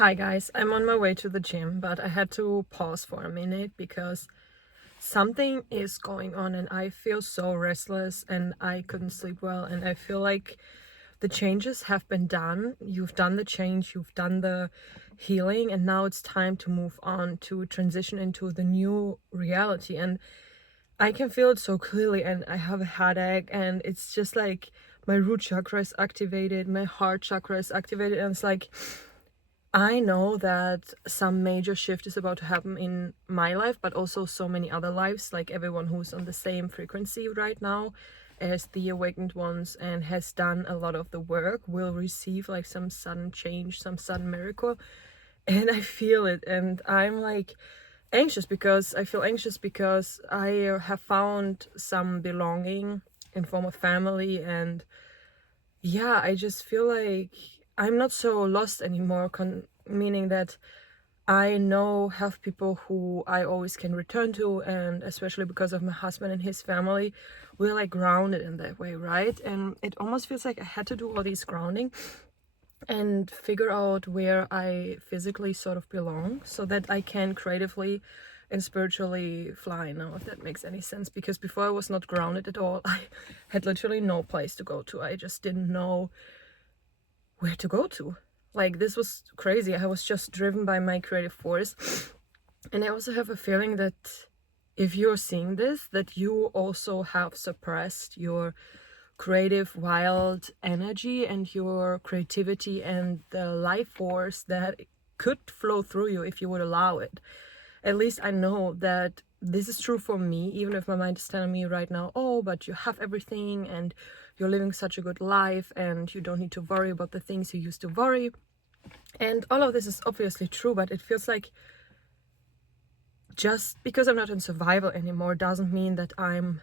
Hi guys, I'm on my way to the gym, but I had to pause for a minute because something is going on and I feel so restless and I couldn't sleep well, and I feel like the changes have been done. You've done the change, you've done the healing, and now it's time to move on to transition into the new reality. And I can feel it so clearly, and I have a headache, and it's just like my root chakra is activated, my heart chakra is activated, and it's like I know that some major shift is about to happen in my life, but also so many other lives, like everyone who's on the same frequency right now as the awakened ones and has done a lot of the work will receive like some sudden change, some sudden miracle. And I feel it, and I'm like anxious because I have found some belonging in form of family, and yeah, I just feel like I'm not so lost anymore, meaning that I have people who I always can return to, and especially because of my husband and his family, we're like grounded in that way, right? And it almost feels like I had to do all these grounding and figure out where I physically sort of belong so that I can creatively and spiritually fly now, if that makes any sense. Because before I was not grounded at all. I had literally no place to go to. I just didn't know where to go to. Like, this was crazy. I was just driven by my creative force. And I also have a feeling that if you're seeing this, that you also have suppressed your creative wild energy and your creativity and the life force that could flow through you if you would allow it. At least I know that this is true for me, even if my mind is telling me right now, oh, but you have everything and you're living such a good life and you don't need to worry about the things you used to worry. And all of this is obviously true, but it feels like just because I'm not in survival anymore doesn't mean that I'm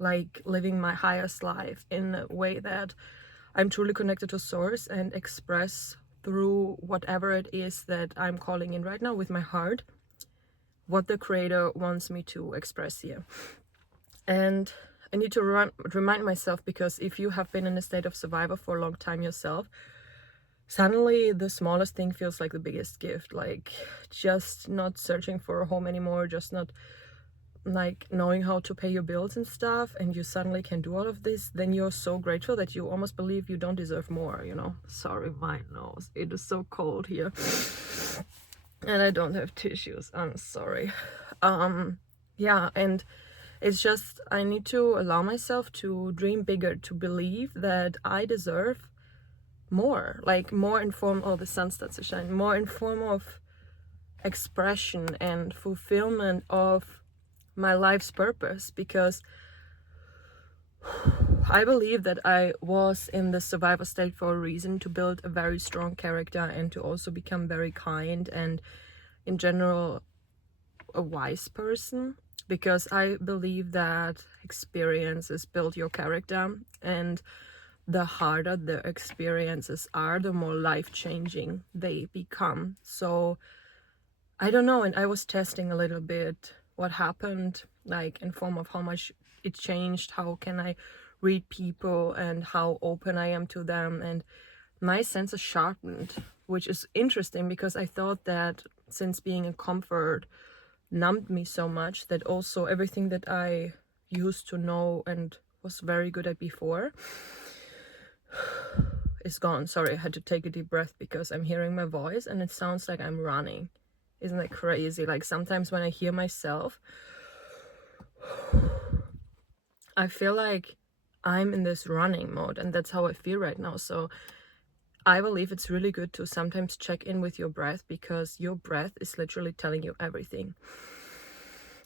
like living my highest life in a way that I'm truly connected to source and express through whatever it is that I'm calling in right now with my heart what the creator wants me to express here. And I need to remind myself, because if you have been in a state of survival for a long time yourself, suddenly the smallest thing feels like the biggest gift. Like just not searching for a home anymore, just not like knowing how to pay your bills and stuff, and you suddenly can do all of this, then you're so grateful that you almost believe you don't deserve more, you know. Sorry, my nose, it is so cold here and I don't have tissues, I'm sorry. Yeah, and it's just I need to allow myself to dream bigger, to believe that I deserve more, like more in form of the sun starts to shine, more in form of expression and fulfillment of my life's purpose. Because I believe that I was in the survival state for a reason, to build a very strong character and to also become very kind and in general a wise person, because I believe that experiences build your character, and the harder the experiences are, the more life-changing they become. So I don't know, and I was testing a little bit what happened, like in form of how much it changed, how can I read people and how open I am to them, and my senses sharpened, which is interesting because I thought that since being in comfort numbed me so much, that also everything that I used to know and was very good at before is gone. Sorry, I had to take a deep breath because I'm hearing my voice and it sounds like I'm running. Isn't that crazy? Like sometimes when I hear myself, I feel like I'm in this running mode, and that's how I feel right now. So I believe it's really good to sometimes check in with your breath, because your breath is literally telling you everything.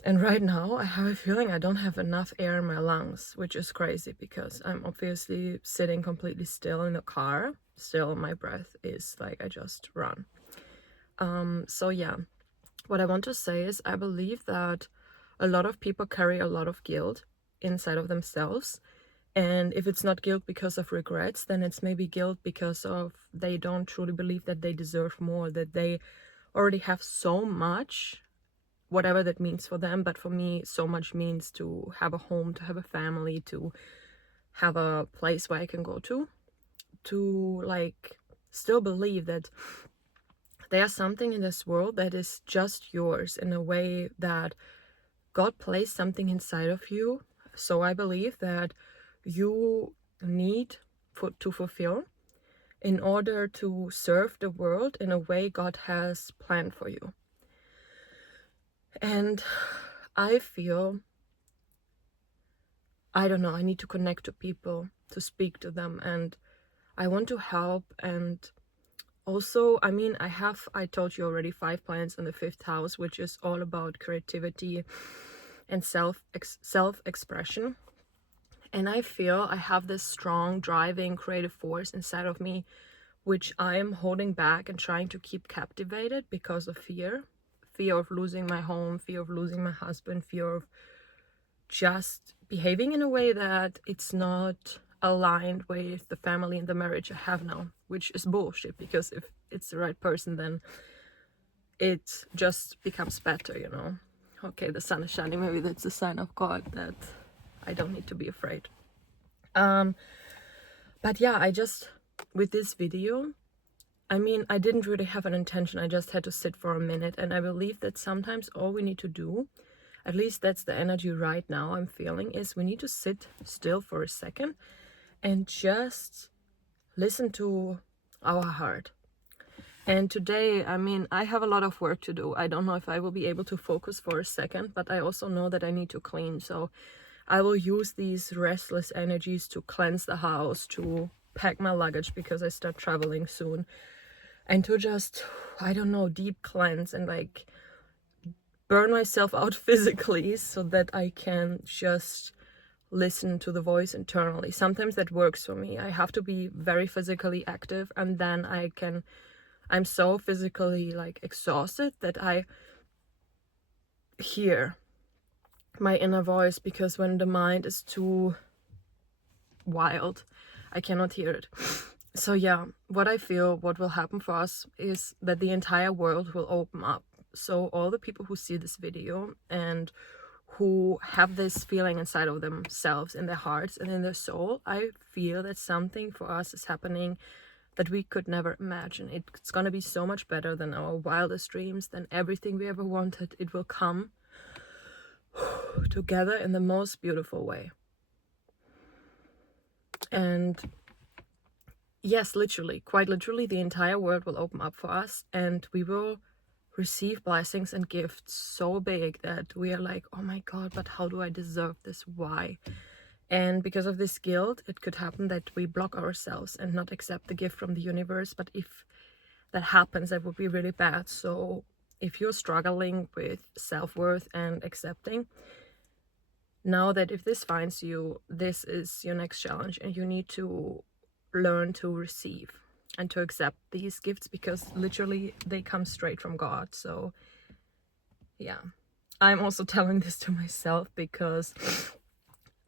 And right now I have a feeling I don't have enough air in my lungs, which is crazy because I'm obviously sitting completely still in the car. Still, my breath is like I just run. So yeah, what I want to say is I believe that a lot of people carry a lot of guilt inside of themselves. And if it's not guilt because of regrets, then it's maybe guilt because of they don't truly believe that they deserve more, that they already have so much, whatever that means for them. But for me, so much means to have a home, to have a family, to have a place where I can go to like still believe that there's something in this world that is just yours, in a way that God placed something inside of you. So I believe that you need to fulfill in order to serve the world in a way God has planned for you. And I feel, I don't know, I need to connect to people, to speak to them, and I want to help. And also, I mean, I told you already, 5 planets in the 5th house, which is all about creativity and self-expression. And I feel I have this strong driving creative force inside of me, which I am holding back and trying to keep captivated because of fear of losing my home, fear of losing my husband, fear of just behaving in a way that it's not aligned with the family and the marriage I have now, which is bullshit, because if it's the right person, then it just becomes better, you know. Okay, the sun is shining, maybe that's a sign of God that I don't need to be afraid. But yeah, I just, with this video, I mean, I didn't really have an intention, I just had to sit for a minute, and I believe that sometimes all we need to do, at least that's the energy right now I'm feeling, is we need to sit still for a second and just listen to our heart. And today, I mean, I have a lot of work to do. I don't know if I will be able to focus for a second, but I also know that I need to clean. So I will use these restless energies to cleanse the house, to pack my luggage because I start traveling soon, and to just, I don't know, deep cleanse and like burn myself out physically so that I can just listen to the voice internally. Sometimes that works for me. I have to be very physically active, and then I'm so physically like exhausted that I hear my inner voice, because when the mind is too wild, I cannot hear it. So yeah, what I feel, what will happen for us is that the entire world will open up. So all the people who see this video and who have this feeling inside of themselves, in their hearts and in their soul, I feel that something for us is happening that we could never imagine. It's gonna be so much better than our wildest dreams, than everything we ever wanted. It will come together in the most beautiful way. And yes, literally, quite literally, the entire world will open up for us, and we will receive blessings and gifts so big that we are like, oh my God, but how do I deserve this? Why? And because of this guilt, it could happen that we block ourselves and not accept the gift from the universe. But if that happens, that would be really bad. So if you're struggling with self-worth and accepting, know that if this finds you, this is your next challenge, and you need to learn to receive and to accept these gifts, because literally they come straight from God. So yeah, I'm also telling this to myself, because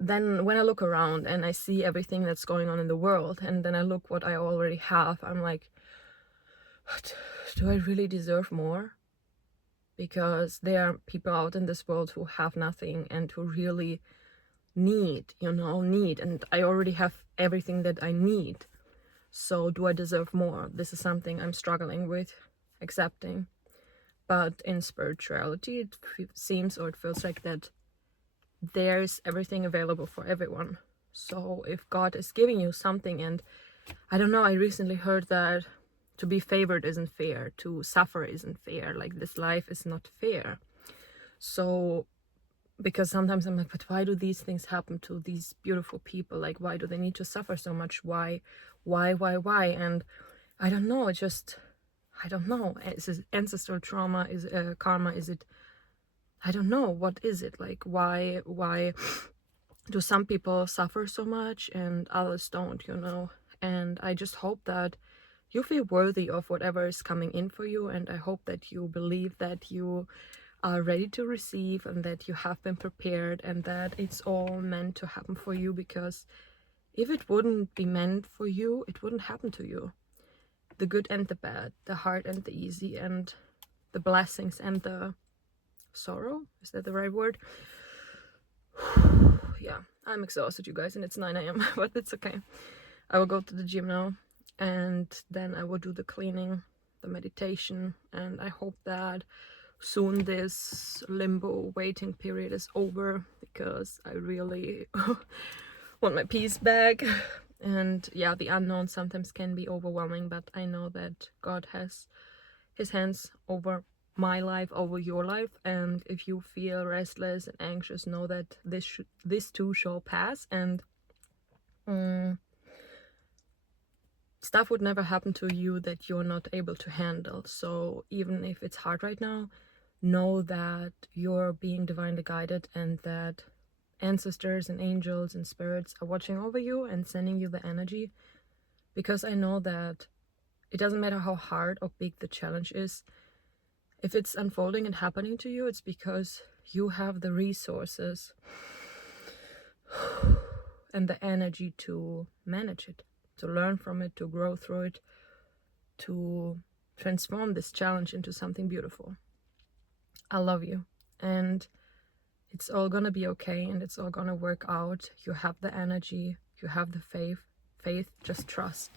then when I look around and I see everything that's going on in the world, and then I look what I already have, I'm like, do I really deserve more? Because there are people out in this world who have nothing and who really need, and I already have everything that I need. So do I deserve more? This is something I'm struggling with accepting. But in spirituality, it seems, or it feels like that there's everything available for everyone. So if God is giving you something, and I don't know, I recently heard that to be favored isn't fair, to suffer isn't fair, like this life is not fair. So because sometimes I'm like, but why do these things happen to these beautiful people? Like, why do they need to suffer so much? Why? And I don't know, I don't know. Is it ancestral trauma? Is it karma? Is it, I don't know, what is it? Like, why do some people suffer so much and others don't, And I just hope that you feel worthy of whatever is coming in for you, and I hope that you believe that you are ready to receive, and that you have been prepared, and that it's all meant to happen for you, because if it wouldn't be meant for you, it wouldn't happen to you. The good and the bad, the hard and the easy, and the blessings and the sorrow, is that the right word? Yeah, I'm exhausted, you guys, and it's 9 a.m. but it's okay. I will go to the gym now, and then I will do the cleaning, the meditation, and I hope that soon this limbo waiting period is over, because I really want my peace back. And yeah, the unknown sometimes can be overwhelming, but I know that God has his hands over my life, over your life. And if you feel restless and anxious, know that this too shall pass, and stuff would never happen to you that you're not able to handle. So even if it's hard right now, know that you're being divinely guided, and that ancestors and angels and spirits are watching over you and sending you the energy. Because I know that it doesn't matter how hard or big the challenge is, if it's unfolding and happening to you, it's because you have the resources and the energy to manage it, to learn from it, to grow through it, to transform this challenge into something beautiful. I love you, and it's all gonna be okay, and it's all gonna work out. You have the energy, you have the faith, just trust.